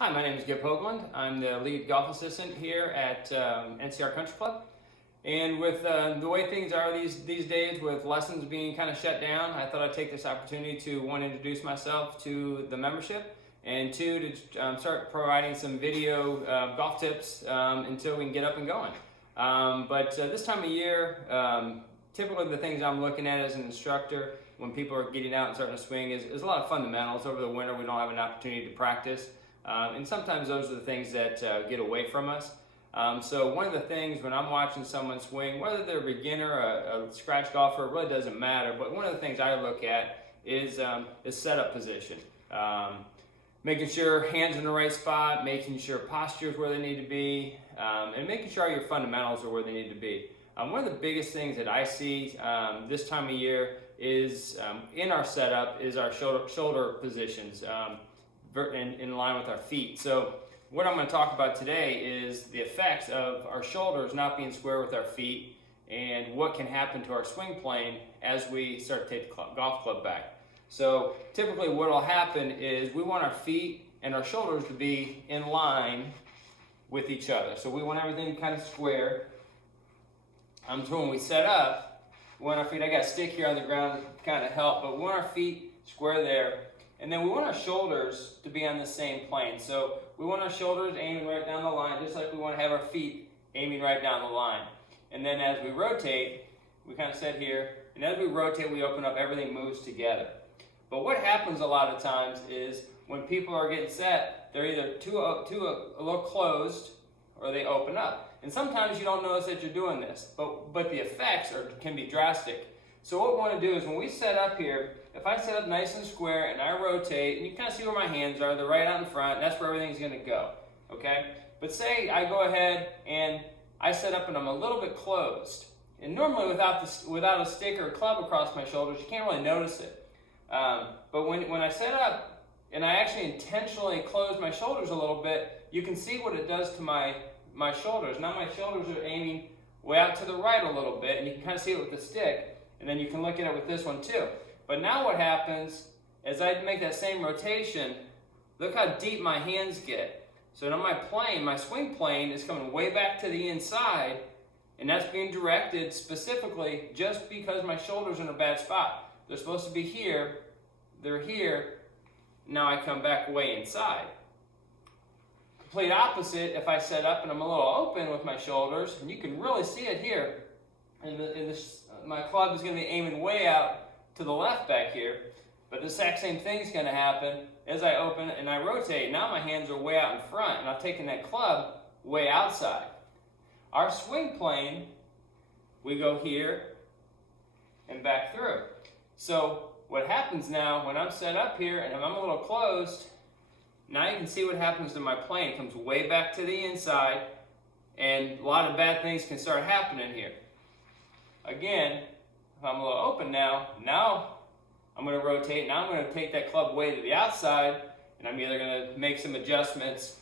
Hi, my name is Gib Hoagland. I'm the lead golf assistant here at NCR Country Club. And with the way things are these days, with lessons being kind of shut down, I thought I'd take this opportunity to, one, introduce myself to the membership, and two, to start providing some video golf tips until we can get up and going. But this time of year, typically the things I'm looking at as an instructor when people are getting out and starting to swing is a lot of fundamentals. Over the winter, we don't have an opportunity to practice. And sometimes those are the things that get away from us. So one of the things when I'm watching someone swing, whether they're a beginner or a scratch golfer, it really doesn't matter. But one of the things I look at is setup position. Making sure hands in the right spot, making sure posture is where they need to be, and making sure your fundamentals are where they need to be. One of the biggest things that I see this time of year is in our setup is our shoulder positions. In line with our feet. So what I'm going to talk about today is the effects of our shoulders not being square with our feet and what can happen to our swing plane as we start to take the golf club back. So typically what will happen is we want our feet and our shoulders to be in line with each other. So we want everything kind of square. So when we set up, we want our feet, I got a stick here on the ground to kind of help, but we want our feet square there. And then we want our shoulders to be on the same plane. So we want our shoulders aiming right down the line, just like we want to have our feet aiming right down the line. And then as we rotate, we kind of sit here, and as we rotate, we open up, everything moves together. But what happens a lot of times is when people are getting set, they're either a little closed or they open up. And sometimes you don't notice that you're doing this, but the effects can be drastic. So what we want to do is when we set up here, if I set up nice and square and I rotate, and you kind of see where my hands are, they're right out in front, that's where everything's going to go, okay? But say I go ahead and I set up and I'm a little bit closed. And normally without a stick or a club across my shoulders, you can't really notice it. But when I set up and I actually intentionally close my shoulders a little bit, you can see what it does to my shoulders. Now my shoulders are aiming way out to the right a little bit, and you can kind of see it with the stick. And then you can look at it with this one too. But now what happens, as I make that same rotation, look how deep my hands get. So now my swing plane is coming way back to the inside, and that's being directed specifically just because my shoulders are in a bad spot. They're supposed to be here, they're here, now I come back way inside. Complete opposite, if I set up and I'm a little open with my shoulders, and you can really see it here, my club is going to be aiming way out to the left back here, but the exact same thing is going to happen as I open and I rotate. Now my hands are way out in front, and I've taken that club way outside. Our swing plane, we go here and back through. So what happens now when I'm set up here and I'm a little closed, now you can see what happens to my plane. It comes way back to the inside, and a lot of bad things can start happening here. Again, if I'm a little open now I'm going to rotate. Now I'm going to take that club way to the outside, and I'm either going to make some adjustments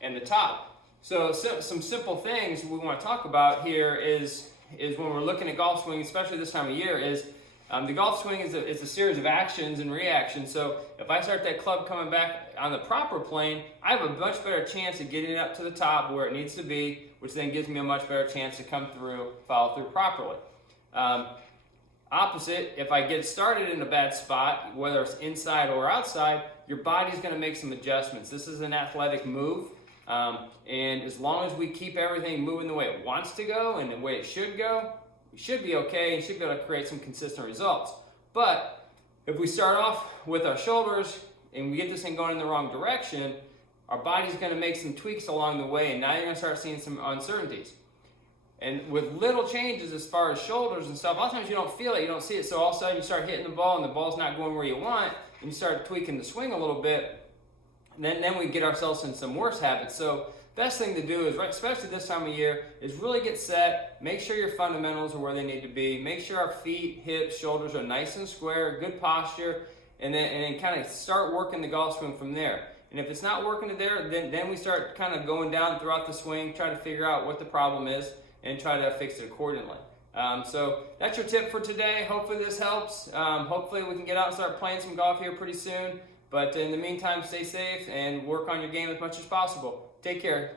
in the top. So some simple things we want to talk about here is when we're looking at golf swing, especially this time of year, is the golf swing is a series of actions and reactions. So if I start that club coming back on the proper plane, I have a much better chance of getting it up to the top where it needs to be, which then gives me a much better chance to follow through properly. Opposite, if I get started in a bad spot, whether it's inside or outside, your body's going to make some adjustments. This is an athletic move, and as long as we keep everything moving the way it wants to go and the way it should go, we should be okay and should be able to create some consistent results. But if we start off with our shoulders and we get this thing going in the wrong direction, our body's going to make some tweaks along the way, and now you're going to start seeing some uncertainties. And with little changes as far as shoulders and stuff, a lot of times you don't feel it, you don't see it, so all of a sudden you start hitting the ball and the ball's not going where you want, and you start tweaking the swing a little bit, and then we get ourselves in some worse habits. So best thing to do is, especially this time of year, is really get set, make sure your fundamentals are where they need to be, make sure our feet, hips, shoulders are nice and square, good posture, and then kind of start working the golf swing from there. And if it's not working there, then we start kind of going down throughout the swing, try to figure out what the problem is, and try to fix it accordingly. So that's your tip for today. Hopefully this helps. Hopefully we can get out and start playing some golf here pretty soon. But in the meantime, stay safe and work on your game as much as possible. Take care.